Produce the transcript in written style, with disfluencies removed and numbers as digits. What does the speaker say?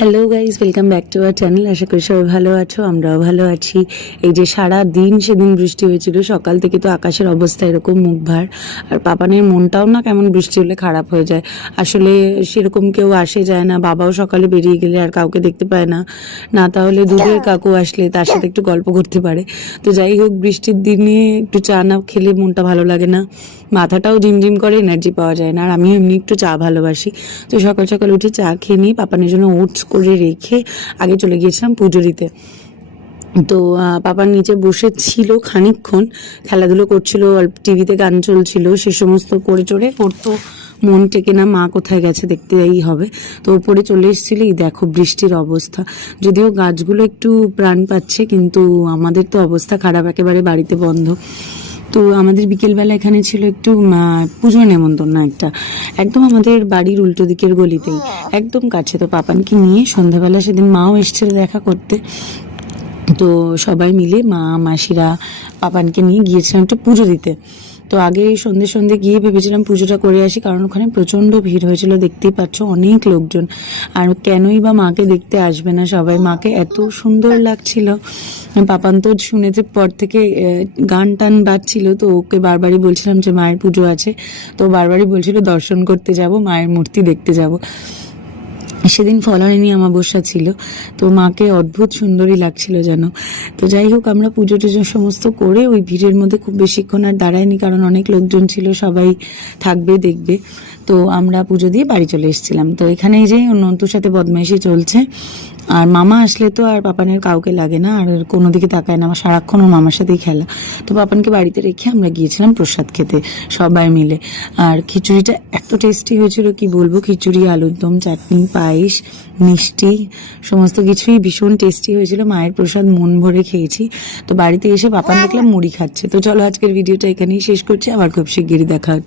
Hello guys, welcome back to our channel. আশা করি সবাই ভালো আছো, আমরাও ভালো আছি। এই যে সারা দিন সেদিন বৃষ্টি হয়েছিল, সকাল থেকে তো আকাশের অবস্থা এরকম মুখ ভার। আর পাপানের মনটাও না কেমন বৃষ্টি হলে খারাপ হয়ে যায়। আসলে সেরকম কেউ আসে যায় না, বাবাও সকালে বেরিয়ে গেলে আর কাউকে দেখতে পায় না, না তাহলে দুধের কাকু আসলে তার সাথে একটু গল্প করতে পারে। তো যাই হোক, বৃষ্টির দিনে একটু চা না খেলে মনটা ভালো লাগে না, মাথাটাও ঝিমঝিম করে, এনার্জি পাওয়া যায় না। আর আমিও এমনি একটু চা ভালোবাসি। তো সকাল সকাল উঠে চা খেয়ে নিই, পাপানের জন্য ওটস করে রেখে আগে চলে গিয়েছিলাম পুজো দিতে। তো পাপার নিচে বসে ছিল খানিকক্ষণ, খেলাধুলো করছিল, টিভিতে গান চলছিল, সে সমস্ত করে চড়ে করতো, মন টেকে না, মা কোথায় গেছে দেখতেই হবে। তো উপরে চলে এসেছিল, এই দেখো বৃষ্টির অবস্থা। যদিও গাছগুলো একটু প্রাণ পাচ্ছে, কিন্তু আমাদের তো অবস্থা খারাপ, একেবারে বাড়িতে বন্ধ। তো আমাদের বিকেলবেলা এখানে ছিল একটু পুজোর নেমন্তন্ন একটা, একদম আমাদের বাড়ির উল্টো দিকের গলিতেই, একদম কাছে। তো পাপানকে নিয়ে সন্ধ্যাবেলা সেদিন মাও এসেছিল দেখা করতে। তো সবাই মিলে মা মাসিরা পাপানকে নিয়ে গিয়েছিলাম একটা পুজো দিতে। তো আগে সন্ধে গিয়ে ভেবেছিলাম পুজোটা করে আসি, কারণ ওখানে প্রচণ্ড ভিড় হয়েছিল, দেখতেই পাচ্ছ অনেক লোকজন। আর কেনই বা মাকে দেখতে আসবে না সবাই, মাকে এত সুন্দর লাগছিল। পাপান তো শুনেছে পর থেকে গান টান বাজছিল, তো ওকে বারবারই বলছিলাম যে মায়ের পুজো আছে, তো বারবারই বলছিল দর্শন করতে যাব, মায়ের মূর্তি দেখতে যাব। সেদিন ফলহারিণী অমাবস্যা ছিল, তো মাকে অদ্ভুত সুন্দরী লাগছিল যেন। তো যাই হোক, আমরা পুজো টুজো সমস্ত করে ওই ভিড়ের মধ্যে খুব বেশিক্ষণ আর দাঁড়ায়নি, কারণ অনেক লোকজন ছিল, সবাই থাকবে দেখবে। তো আমরা পুজো দিয়ে বাড়ি চলে এসেছিলাম। তো এখানে এই যে নন্তুর সাথে বদমাইশি চলছে, আর মামা আসলে তো আর পাপানের কাউকে লাগে না, আর কোনো দিকে তাকায় না, আমার সারাক্ষণ ওর মামার সাথেই খেলা। তো পাপানকে বাড়িতে রেখে আমরা গিয়েছিলাম প্রসাদ খেতে সবাই মিলে। আর খিচুড়িটা এত টেস্টি হয়েছিল কি বলবো, খিচুড়ি, আলুর দম, চাটনি, পায়েস, মিষ্টি, সমস্ত কিছুই ভীষণ টেস্টি হয়েছিল। মায়ের প্রসাদ মন ভরে খেয়েছি। তো বাড়িতে এসে পাপান দেখলাম মুড়ি খাচ্ছে। তো চলো আজকের ভিডিওটা এখানেই শেষ করছি, আবার খুব শিগগিরই দেখা হচ্ছে।